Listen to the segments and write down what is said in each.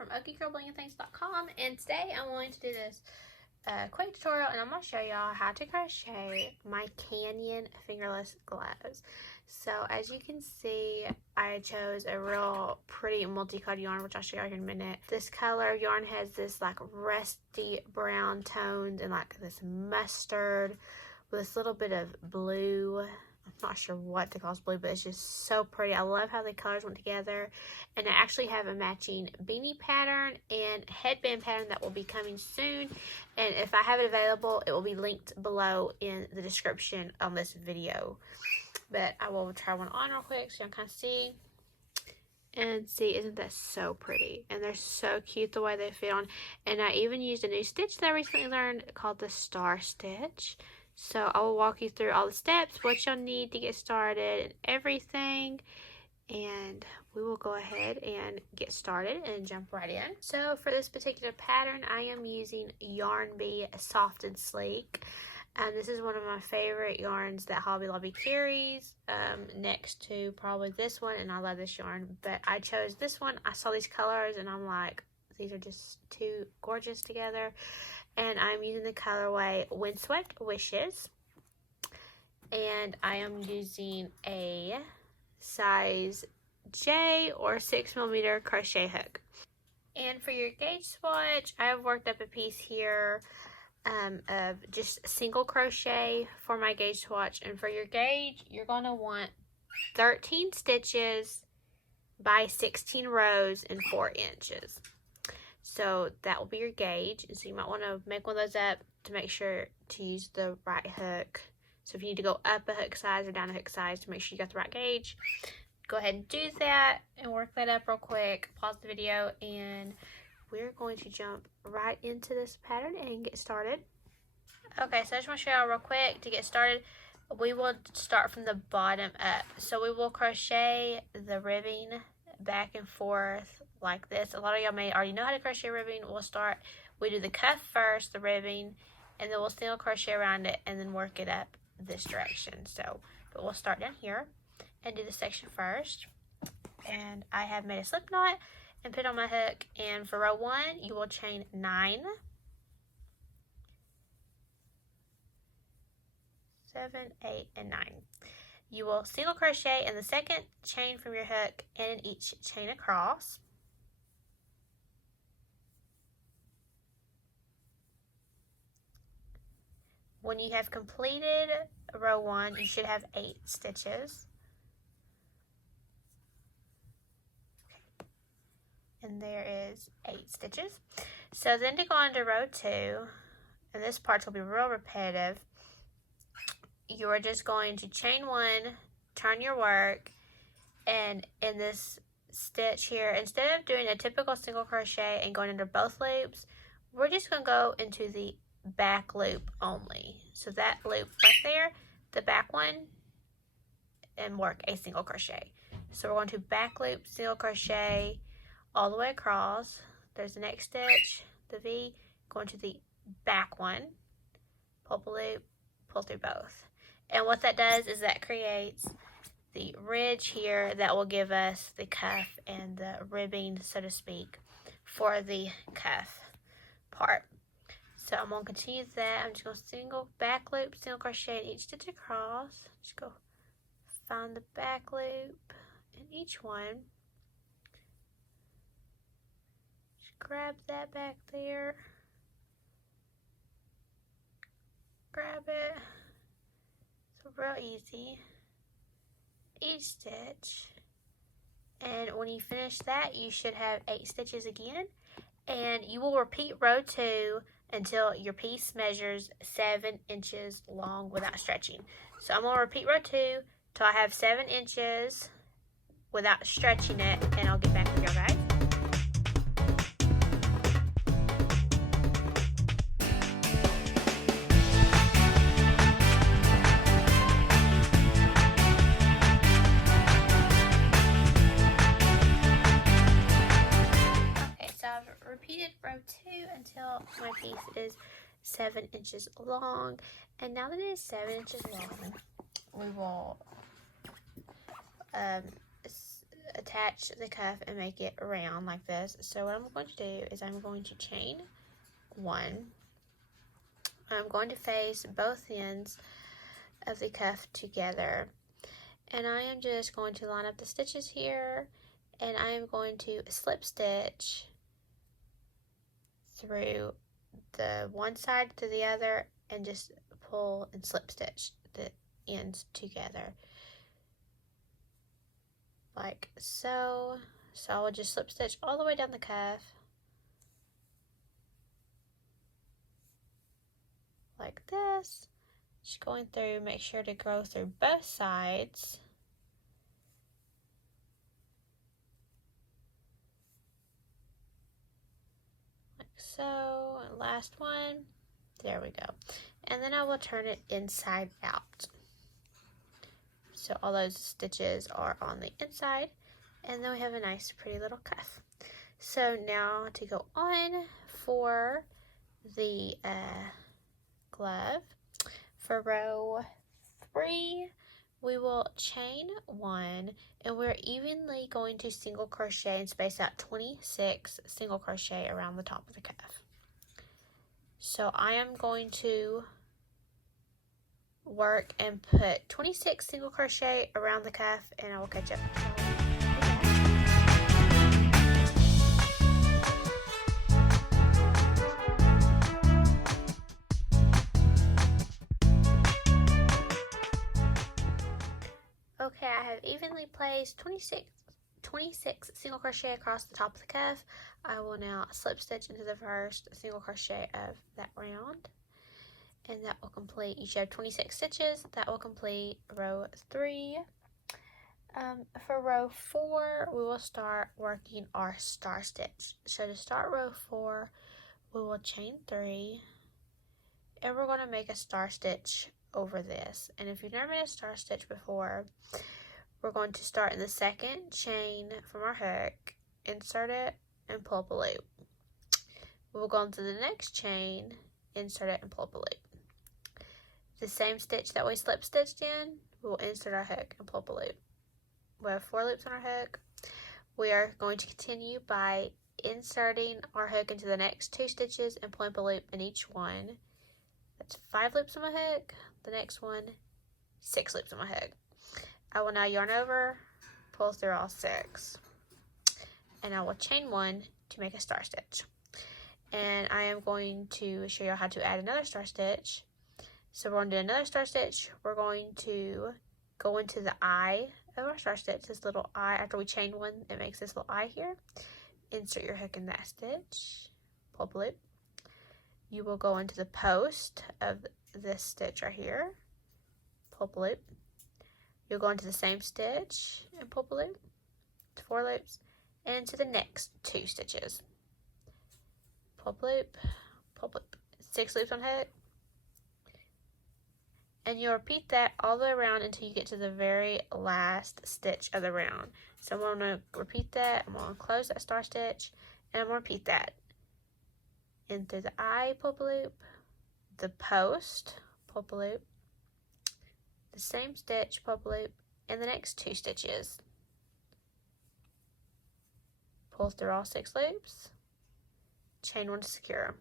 from OkieGirlBling'n'Things.com, and today I'm going to do this quick tutorial, and I'm going to show y'all how to crochet my Canyon fingerless gloves. So as you can see, I chose a real pretty multicolored yarn, which I'll show y'all here in a minute. This color of yarn has this like rusty brown tones and like this mustard with this little bit of blue. I'm not sure what to call this blue, but it's just so pretty. I love how the colors went together. And I actually have a matching beanie pattern and headband pattern that will be coming soon. And if I have it available, it will be linked below in the description on this video. But I will try one on real quick so y'all can see. And see, isn't that so pretty? And they're so cute the way they fit on. And I even used a new stitch that I recently learned called the star stitch. So I will walk you through all the steps, what you'll need to get started, and everything. And we will go ahead and get started and jump right in. So for this particular pattern, I am using Yarn Bee Soft and Sleek. This is one of my favorite yarns that Hobby Lobby carries, next to probably this one, and I love this yarn. But I chose this one. I saw these colors, and I'm like, these are just too gorgeous together. And I'm using the colorway Windswept Wishes. And I am using a size J or 6mm crochet hook. And for your gauge swatch, I have worked up a piece here of just single crochet for my gauge swatch. And for your gauge, you're going to want 13 stitches by 16 rows and 4 inches. So that will be your gauge. And so you might want to make one of those up to make sure to use the right hook. So if you need to go up a hook size or down a hook size to make sure you got the right gauge, go ahead and do that and work that up real quick. Pause the video and we're going to jump right into this pattern and get started. Okay, so I just want to show y'all real quick to get started. We will start from the bottom up. So we will crochet the ribbing back and forth like this. A lot of y'all may already know how to crochet ribbing. We do the cuff first, the ribbing, and then we'll single crochet around it and then work it up this direction. But we'll start down here and do the section first. And I have made a slip knot and put on my hook. And for row 1, you will chain 9, 7, 8, and 9. You will single crochet in the second chain from your hook and in each chain across. When you have completed row 1, you should have 8 stitches. Okay. And there is 8 stitches. So then to go on to row 2, and this part will be real repetitive, you are just going to chain 1, turn your work, and in this stitch here, instead of doing a typical single crochet and going under both loops, we're just going to go into the back loop only. So that loop right there, the back one, and work a single crochet. So we're going to back loop, single crochet all the way across. There's the next stitch, the V, going to the back one, pull up a loop, pull through both. And what that does is that creates the ridge here that will give us the cuff and the ribbing, so to speak, for the cuff part. So I'm going to continue that. I'm just going to single back loop, single crochet in each stitch across. Just go find the back loop in each one. Just grab that back there. Grab it. So real easy. Each stitch. And when you finish that, you should have 8 stitches again. And you will repeat row 2 until your piece measures 7 inches long without stretching. So I'm going to repeat row 2 till I have 7 inches without stretching it, and I'll get back with y'all guys. Repeated row 2 until my piece is 7 inches long. And now that it is 7 inches long, we will attach the cuff and make it round like this. So what I'm going to do is I'm going to chain 1. I'm going to face both ends of the cuff together, and I am just going to line up the stitches here, and I am going to slip stitch through the one side to the other and just pull and slip stitch the ends together like so. So I will just slip stitch all the way down the cuff like this, just going through. Make sure to go through both sides. Like so. Last one. There we go. And then I will turn it inside out. So all those stitches are on the inside, and then we have a nice pretty little cuff. So now to go on for the glove, for row 3, we will chain 1, and we're evenly going to single crochet and space out 26 single crochet around the top of the cuff. So I am going to work and put 26 single crochet around the cuff, and I will catch up. Okay, I have evenly placed 26 single crochet across the top of the cuff. I will now slip stitch into the first single crochet of that round, and that will complete, you should have 26 stitches. That will complete row 3. For row 4, we will start working our star stitch. So to start row 4, we will chain 3, and we're going to make a star stitch over this. And if you've never made a star stitch before, we're going to start in the second chain from our hook, insert it, and pull up a loop. We'll go into the next chain, insert it, and pull up a loop. The same stitch that we slip stitched in, we'll insert our hook and pull up a loop. We have 4 loops on our hook. We are going to continue by inserting our hook into the next 2 stitches and pulling up a loop in each one. That's 5 loops on my hook. The next one, 6 loops on my hook. I will now yarn over, pull through all 6, and I will chain 1 to make a star stitch. And I am going to show you how to add another star stitch. So we're going to do another star stitch. We're going to go into the eye of our star stitch, this little eye. After we chain 1, it makes this little eye here. Insert your hook in that stitch, pull up a loop. You will go into the post of this stitch right here, pull up a loop. You'll go into the same stitch and pull up a loop, 4 loops, and into the next 2 stitches. Pull up a loop, pull up a loop, 6 loops on hook. And you'll repeat that all the way around until you get to the very last stitch of the round. So I'm going to repeat that. I'm going to close that star stitch, and I'm going to repeat that. In through the eye, pull up a loop, the post, pull up a loop, the same stitch, pull up a loop, and the next 2 stitches. Pull through all 6 loops, chain 1 to secure.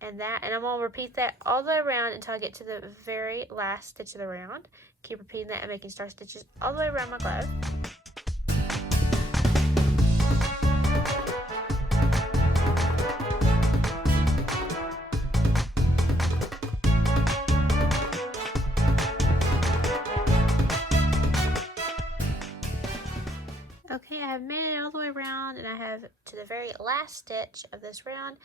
And I'm going to repeat that all the way around until I get to the very last stitch of the round. Keep repeating that and making star stitches all the way around my glove. Okay, I have made it all the way around, and I have to the very last stitch of this round.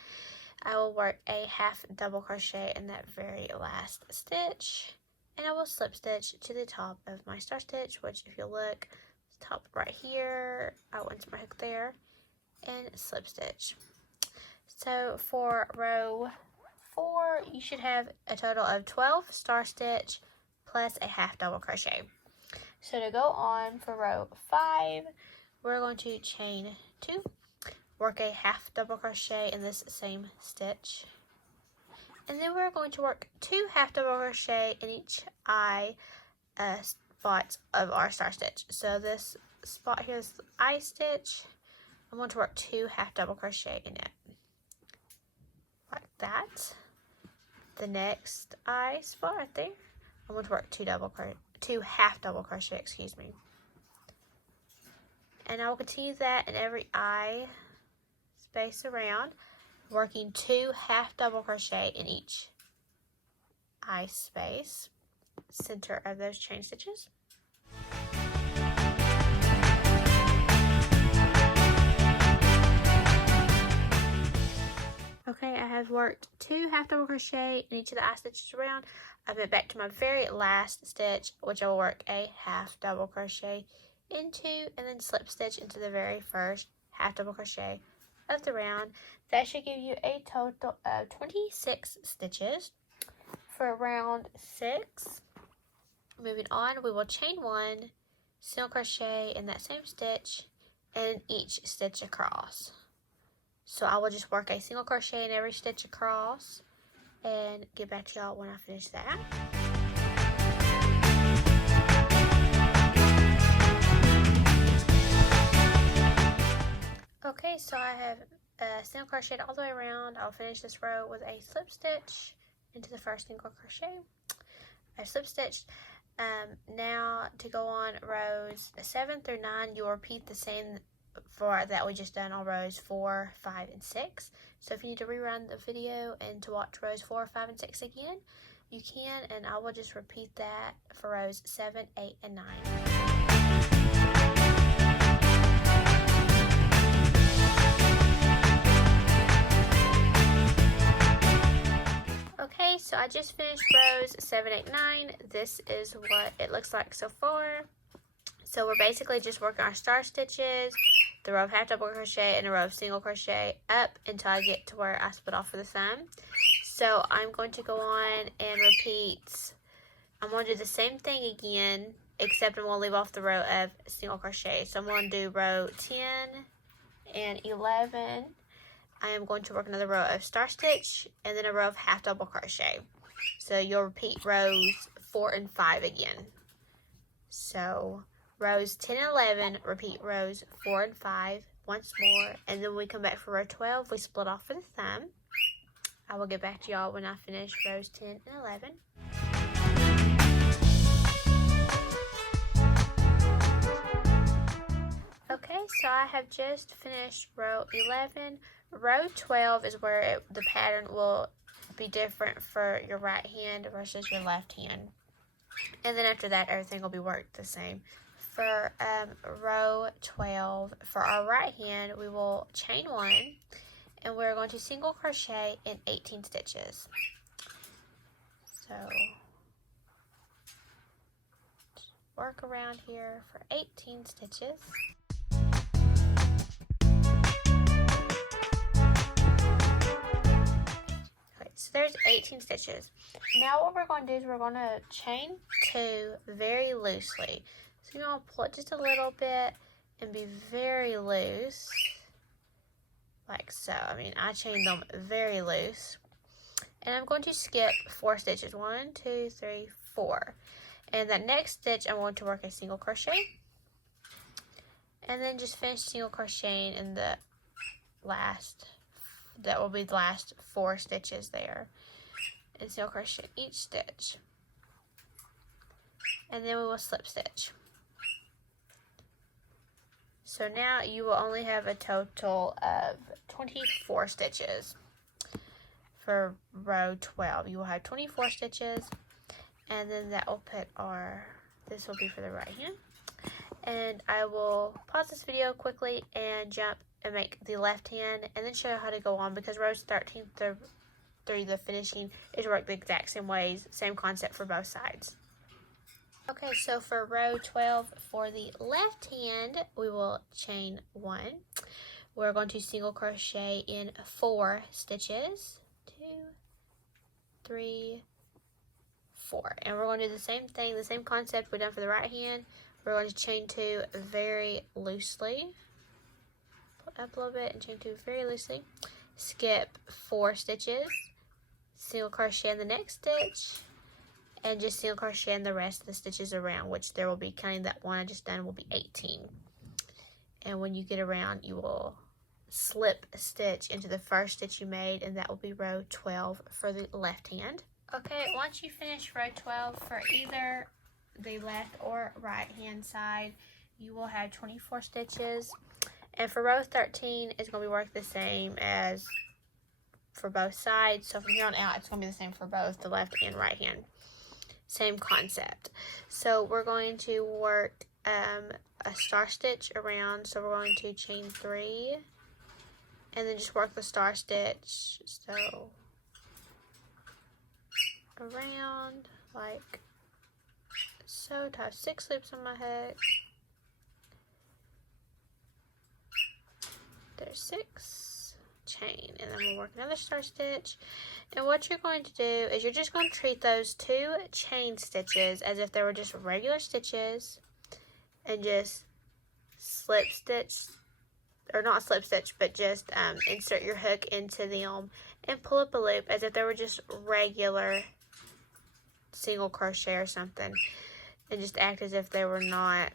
I will work a half double crochet in that very last stitch, and I will slip stitch to the top of my star stitch, which if you look, top right here, I went to my hook there, and slip stitch. So for row 4, you should have a total of 12 star stitch plus a half double crochet. So to go on for row 5, we're going to chain 2, work a half double crochet in this same stitch, and then we're going to work 2 half double crochet in each eye spots of our star stitch. So this spot here, this eye stitch, I'm going to work 2 half double crochet in it, like that. The next eye spot right there, I'm going to work 2 half double crochet, excuse me. And I will continue that in every eye space around, working 2 half double crochet in each eye space, center of those chain stitches. Okay, I have worked 2 half double crochet in each of the eye stitches around. I went back to my very last stitch, which I will work a half double crochet into, and then slip stitch into the very first half double crochet of the round. That should give you a total of 26 stitches for round 6. Moving on, we will chain 1, single crochet in that same stitch, and each stitch across. So I will just work a single crochet in every stitch across and get back to y'all when I finish that. Okay, so I have single crocheted all the way around. I'll finish this row with a slip stitch into the first single crochet. I slip stitched. Now to go on rows 7 through 9, you'll repeat the same for that we just done on rows 4, 5, and 6. So if you need to rerun the video and to watch rows 4, 5, and 6 again, you can, and I will just repeat that for rows 7, 8, and 9. Okay, so I just finished rows 7, 8, 9. This is what it looks like so far. So we're basically just working our star stitches, the row of half double crochet, and a row of single crochet up until I get to where I split off for the thumb. So I'm going to go on and repeat. I'm going to do the same thing again, except I'm going to leave off the row of single crochet. So I'm going to do row 10 and 11. I am going to work another row of star stitch and then a row of half double crochet. So you'll repeat rows 4 and 5 again. So rows 10 and 11, repeat rows 4 and 5 once more, and then when we come back for row 12, we split off for the thumb. I will get back to y'all when I finish rows 10 and 11. Okay, so I have just finished row 11. Row 12 is where the pattern will be different for your right hand versus your left hand. And then after that, everything will be worked the same. For row 12, for our right hand, we will chain 1, and we're going to single crochet in 18 stitches. So work around here for 18 stitches. Okay, so there's 18 stitches. Now what we're going to do is we're going to chain 2 very loosely. So you're going to pull it just a little bit and be very loose, like so. I mean, I chained them very loose. And I'm going to skip 4 stitches. 1, 2, 3, 4. And that next stitch, I'm going to work a single crochet. And then just finish single crocheting in the last, that will be the last 4 stitches there. And single crochet each stitch. And then we will slip stitch. So now you will only have a total of 24 stitches for row 12. You will have 24 stitches, and then that will put this will be for the right hand. And I will pause this video quickly and jump and make the left hand, and then show you how to go on, because rows 13 through the finishing is worked the exact same ways, same concept for both sides. Okay, so for row 12, for the left hand, we will chain 1. We're going to single crochet in 4 stitches. 2, 3, 4. And we're going to do the same thing, the same concept we've done for the right hand. We're going to chain 2 very loosely. Pull up a little bit and chain 2 very loosely. Skip 4 stitches. Single crochet in the next stitch. And just single crochet in the rest of the stitches around, which there will be, counting that one I just done, will be 18. and when you get around, you will slip stitch into the first stitch you made, and that will be row 12 for the left hand. Okay, once you finish row 12 for either the left or right hand side, you will have 24 stitches. And for row 13, it's going to be worked the same as for both sides. So from here on out, it's going to be the same for both the left and right hand. Same concept. So we're going to work a star stitch around. So we're going to chain 3 and then just work the star stitch. So around like so. To have 6 loops on my hook. There's 6, chain, and then we'll work another star stitch. And what you're going to do is you're just going to treat those 2 chain stitches as if they were just regular stitches, and just slip stitch, or not slip stitch, but just insert your hook into them and pull up a loop as if they were just regular single crochet or something, and just act as if they were not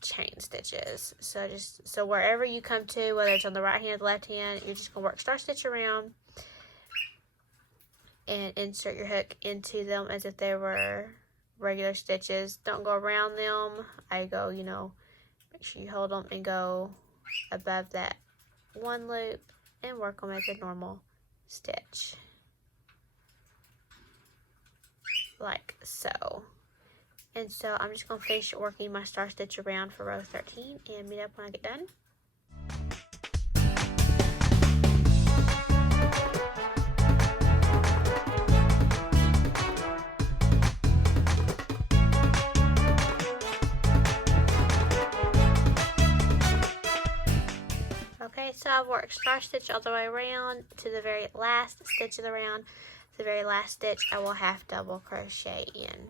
chain stitches. So wherever you come to, whether it's on the right hand or the left hand, you're just gonna work star stitch around and insert your hook into them as if they were regular stitches. Don't go around them. I go, you know, make sure you hold them and go above that 1 loop and work them as a normal stitch, like so. And so I'm just going to finish working my star stitch around for row 13 and meet up when I get done. Okay, so I've worked star stitch all the way around to the very last stitch of the round. The very last stitch I will half double crochet in.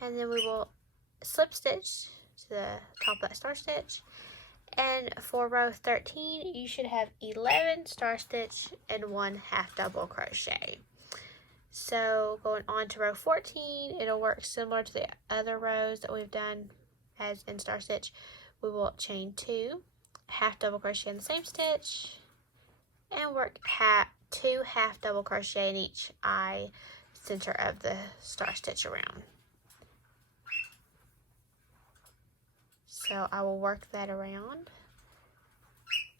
And then we will slip stitch to the top of that star stitch. And for row 13, you should have 11 star stitch and 1 half double crochet. So going on to row 14, it'll work similar to the other rows that we've done as in star stitch. We will chain 2, half double crochet in the same stitch, and work 2 half double crochet in each eye center of the star stitch around. So I will work that around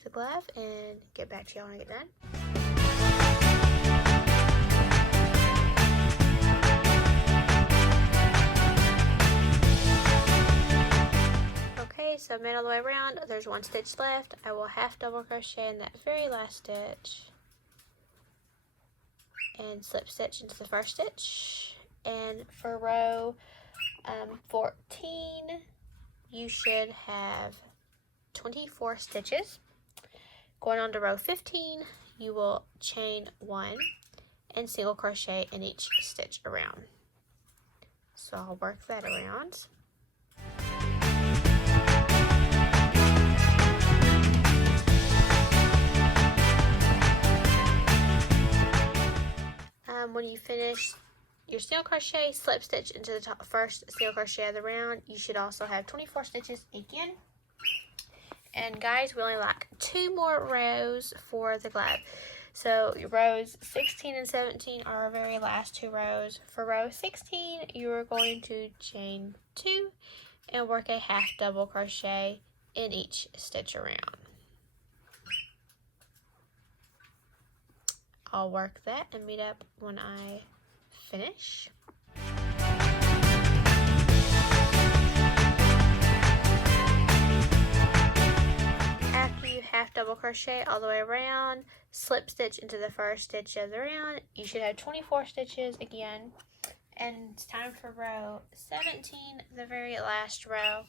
the glove and get back to y'all when I get done. Okay, so I made all the way around. There's 1 stitch left. I will half double crochet in that very last stitch and slip stitch into the first stitch. And for row 14, you should have 24 stitches. Going on to row 15, you will chain 1 and single crochet in each stitch around. So I'll work that around. When you finish your single crochet, slip stitch into the first single crochet of the round. You should also have 24 stitches again. And guys, we only like 2 more rows for the glove. So rows 16 and 17 are our very last 2 rows. For row 16, you are going to chain 2 and work a half double crochet in each stitch around. I'll work that and meet up when I finish. After you half double crochet all the way around, slip stitch into the first stitch of the round. You should have 24 stitches again. And it's time for row 17, the very last row.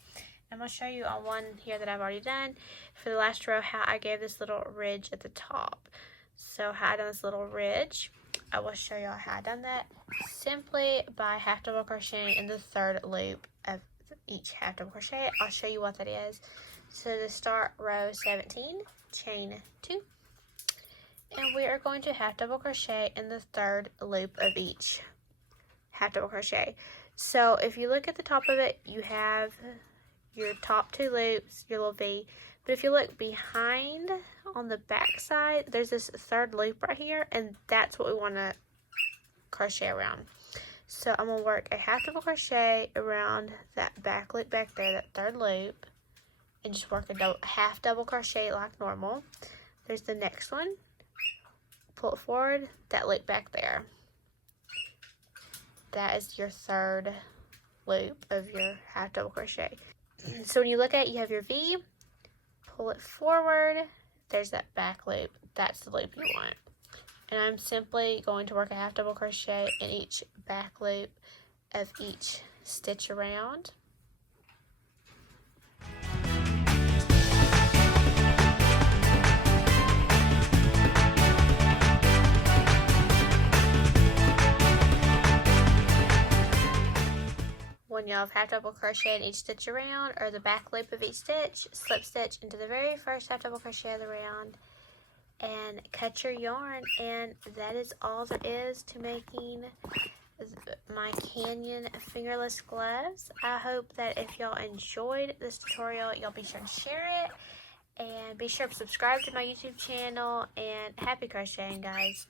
I'm going to show you on one here that I've already done for the last row how I gave this little ridge at the top. So how I done this little ridge, I will show y'all how I done that simply by half double crocheting in the 3rd loop of each half double crochet. I'll show you what that is. So to start row 17, chain 2, and we are going to half double crochet in the 3rd loop of each half double crochet. So if you look at the top of it, you have your top 2 loops, your little V. But if you look behind on the back side, there's this 3rd loop right here, and that's what we want to crochet around. So I'm going to work a half double crochet around that back loop back there, that 3rd loop, and just work a half double crochet like normal. There's the next one. Pull it forward, that loop back there. That is your 3rd loop of your half double crochet. So when you look at it, you have your V, pull it forward, there's that back loop. That's the loop you want. And I'm simply going to work a half double crochet in each back loop of each stitch around. When you have half double crochet in each stitch around, or the back loop of each stitch, slip stitch into the very first half double crochet of the round and cut your yarn. And that is all there is to making my Canyon fingerless gloves. I hope that if y'all enjoyed this tutorial, y'all be sure to share it and be sure to subscribe to my YouTube channel, and happy crocheting, guys.